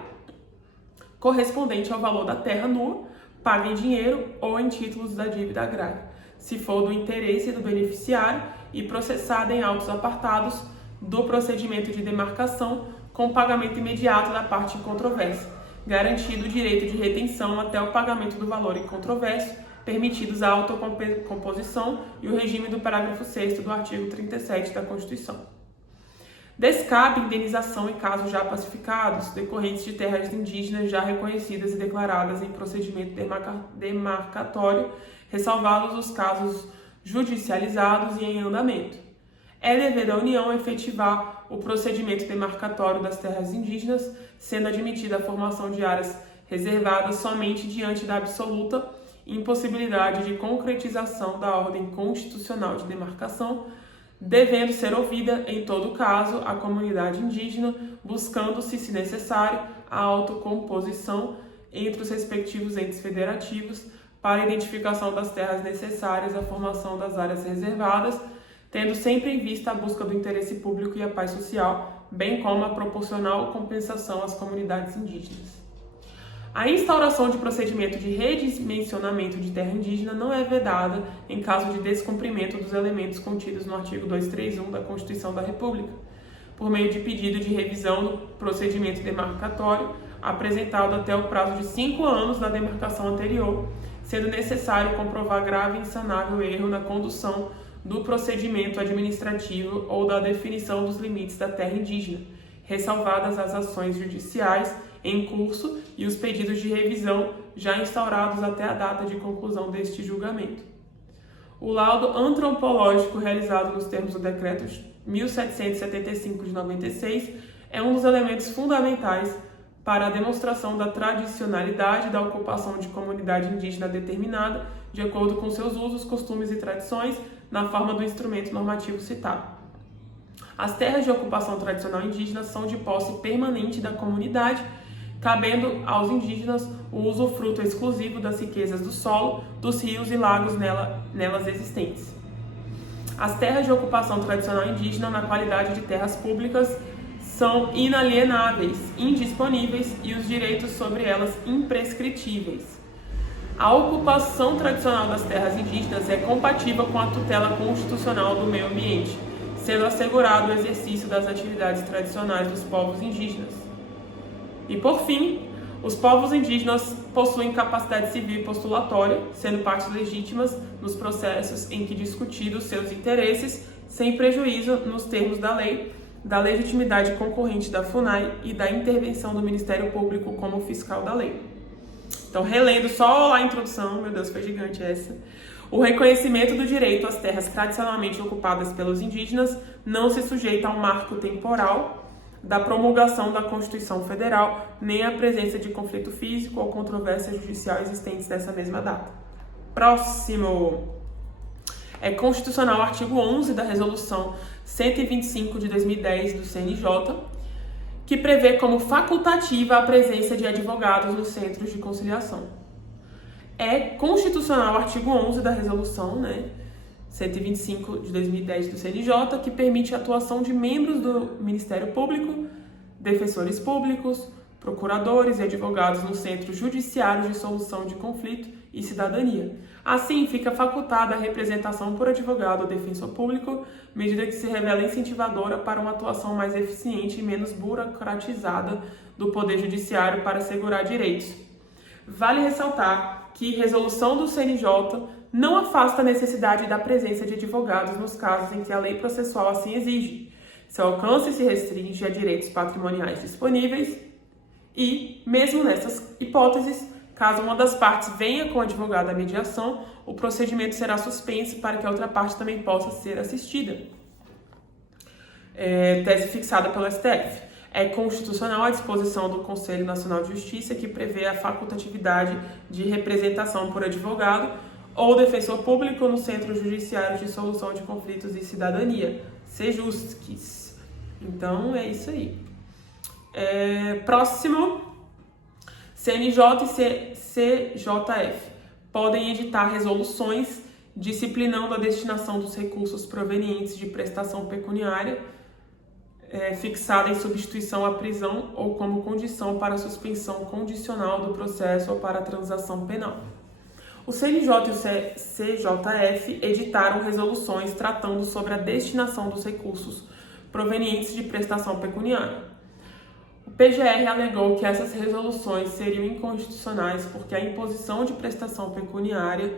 correspondente ao valor da terra nua, paga em dinheiro ou em títulos da dívida agrária, se for do interesse do beneficiário e processada em autos apartados do procedimento de demarcação com pagamento imediato da parte em controvérsia, garantido o direito de retenção até o pagamento do valor em controvérsia, permitidos a autocomposição e o regime do parágrafo 6º do artigo 37 da Constituição. Descabe indenização em casos já pacificados, decorrentes de terras indígenas já reconhecidas e declaradas em procedimento demarcatório, ressalvados os casos judicializados e em andamento. É dever da União efetivar o procedimento demarcatório das terras indígenas, sendo admitida a formação de áreas reservadas somente diante da absoluta impossibilidade de concretização da ordem constitucional de demarcação, devendo ser ouvida, em todo caso, a comunidade indígena, buscando-se, se necessário, a autocomposição entre os respectivos entes federativos para a identificação das terras necessárias à formação das áreas reservadas, tendo sempre em vista a busca do interesse público e a paz social, bem como a proporcional compensação às comunidades indígenas. A instauração de procedimento de redimensionamento de terra indígena não é vedada em caso de descumprimento dos elementos contidos no artigo 231 da Constituição da República, por meio de pedido de revisão do procedimento demarcatório apresentado até o prazo de 5 anos da demarcação anterior, sendo necessário comprovar grave e insanável erro na condução do procedimento administrativo ou da definição dos limites da terra indígena, ressalvadas as ações judiciais em curso e os pedidos de revisão já instaurados até a data de conclusão deste julgamento. O laudo antropológico realizado nos termos do Decreto 1775 de 96 é um dos elementos fundamentais para a demonstração da tradicionalidade da ocupação de comunidade indígena determinada, de acordo com seus usos, costumes e tradições, na forma do instrumento normativo citado. As terras de ocupação tradicional indígena são de posse permanente da comunidade, cabendo aos indígenas o usufruto exclusivo das riquezas do solo, dos rios e lagos nelas existentes. As terras de ocupação tradicional indígena, na qualidade de terras públicas, são inalienáveis, indisponíveis e os direitos sobre elas imprescritíveis. A ocupação tradicional das terras indígenas é compatível com a tutela constitucional do meio ambiente, sendo assegurado o exercício das atividades tradicionais dos povos indígenas. E, por fim, os povos indígenas possuem capacidade civil e postulatória, sendo partes legítimas nos processos em que discutidos seus interesses, sem prejuízo, nos termos da lei, da legitimidade concorrente da FUNAI e da intervenção do Ministério Público como fiscal da lei. Então, relendo só lá a introdução, meu Deus, foi gigante essa. O reconhecimento do direito às terras tradicionalmente ocupadas pelos indígenas não se sujeita ao marco temporal da promulgação da Constituição Federal, nem à presença de conflito físico ou controvérsia judicial existentes nessa mesma data. Próximo. É constitucional o artigo 11 da Resolução 125 de 2010 do CNJ, que prevê como facultativa a presença de advogados nos centros de conciliação. É constitucional o artigo 11 da Resolução, 125 de 2010 do CNJ, que permite a atuação de membros do Ministério Público, defensores públicos, procuradores e advogados nos centros judiciários de solução de conflito e cidadania. Assim, fica facultada a representação por advogado ou defensor público, medida que se revela incentivadora para uma atuação mais eficiente e menos burocratizada do Poder Judiciário para assegurar direitos. Vale ressaltar que resolução do CNJ não afasta a necessidade da presença de advogados nos casos em que a lei processual assim exige. Seu alcance se restringe a direitos patrimoniais disponíveis e, mesmo nessas hipóteses, caso uma das partes venha com advogado à mediação, o procedimento será suspenso para que a outra parte também possa ser assistida. Tese fixada pelo STF. É constitucional a disposição do Conselho Nacional de Justiça que prevê a facultatividade de representação por advogado ou defensor público no Centro Judiciário de Solução de Conflitos e Cidadania, Sejusques. Então, é isso aí. Próximo. CNJ e CJF podem editar resoluções disciplinando a destinação dos recursos provenientes de prestação pecuniária fixada em substituição à prisão ou como condição para a suspensão condicional do processo ou para a transação penal. O CNJ e o CJF editaram resoluções tratando sobre a destinação dos recursos provenientes de prestação pecuniária. O PGR alegou que essas resoluções seriam inconstitucionais porque a imposição de prestação pecuniária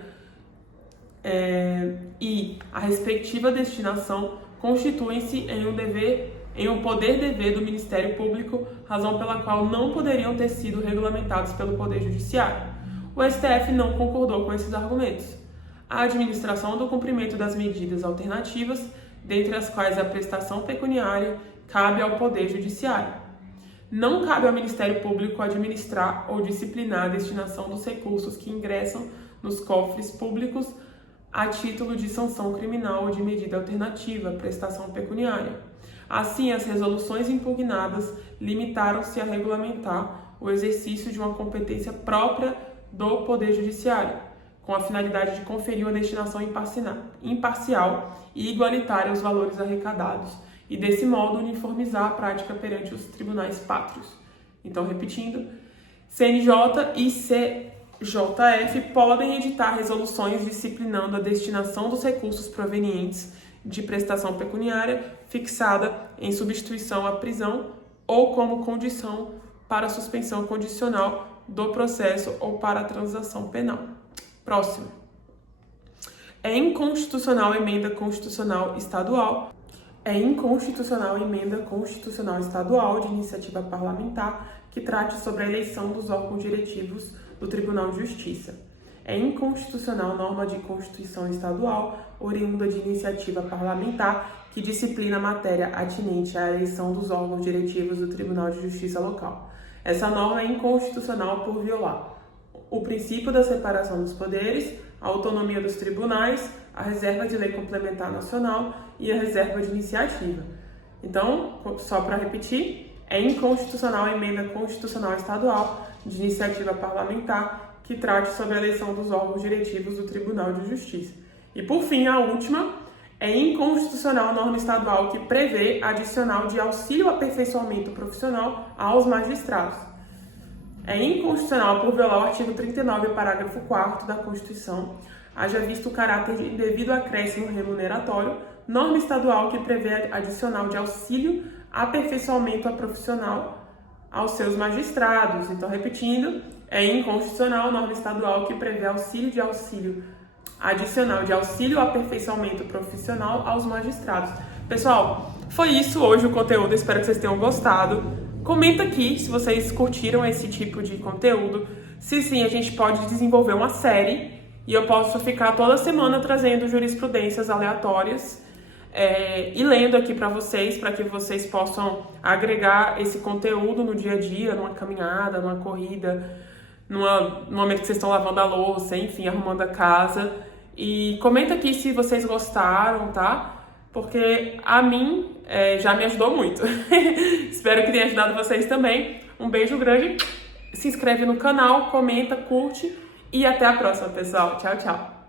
e a respectiva destinação constituem-se em um poder-dever do Ministério Público, razão pela qual não poderiam ter sido regulamentados pelo Poder Judiciário. O STF não concordou com esses argumentos. A administração do cumprimento das medidas alternativas, dentre as quais a prestação pecuniária, cabe ao Poder Judiciário. Não cabe ao Ministério Público administrar ou disciplinar a destinação dos recursos que ingressam nos cofres públicos a título de sanção criminal ou de medida alternativa, prestação pecuniária. Assim, as resoluções impugnadas limitaram-se a regulamentar o exercício de uma competência própria do Poder Judiciário, com a finalidade de conferir uma destinação imparcial e igualitária aos valores arrecadados, e desse modo uniformizar a prática perante os tribunais pátrios. Então, repetindo, CNJ e CJF podem editar resoluções disciplinando a destinação dos recursos provenientes de prestação pecuniária fixada em substituição à prisão ou como condição para a suspensão condicional do processo ou para a transação penal. Próximo. É inconstitucional a emenda constitucional estadual. É inconstitucional a emenda constitucional estadual de iniciativa parlamentar que trate sobre a eleição dos órgãos diretivos do Tribunal de Justiça. É inconstitucional norma de Constituição estadual oriunda de iniciativa parlamentar que disciplina a matéria atinente à eleição dos órgãos diretivos do Tribunal de Justiça local. Essa norma é inconstitucional por violar o princípio da separação dos poderes, a autonomia dos tribunais, a reserva de lei complementar nacional e a reserva de iniciativa. Então, só para repetir, é inconstitucional a emenda constitucional estadual de iniciativa parlamentar que trate sobre a eleição dos órgãos diretivos do Tribunal de Justiça. E, por fim, a última, é inconstitucional a norma estadual que prevê adicional de auxílio aperfeiçoamento profissional aos magistrados. É inconstitucional por violar o artigo 39, parágrafo 4º da Constituição, haja visto o caráter de indevido acréscimo remuneratório, norma estadual que prevê adicional de auxílio aperfeiçoamento profissional aos seus magistrados. Então, repetindo, é inconstitucional a norma estadual que prevê adicional de auxílio aperfeiçoamento profissional aos magistrados. Pessoal, foi isso hoje o conteúdo, espero que vocês tenham gostado. Comenta aqui se vocês curtiram esse tipo de conteúdo. Se sim, a gente pode desenvolver uma série e eu posso ficar toda semana trazendo jurisprudências aleatórias e lendo aqui para que vocês possam agregar esse conteúdo no dia a dia, numa caminhada, numa corrida, no momento que vocês estão lavando a louça, enfim, arrumando a casa. E comenta aqui se vocês gostaram, tá? Porque a mim já me ajudou muito. Espero que tenha ajudado vocês também. Um beijo grande. Se inscreve no canal, comenta, curte e até a próxima, pessoal. Tchau, tchau.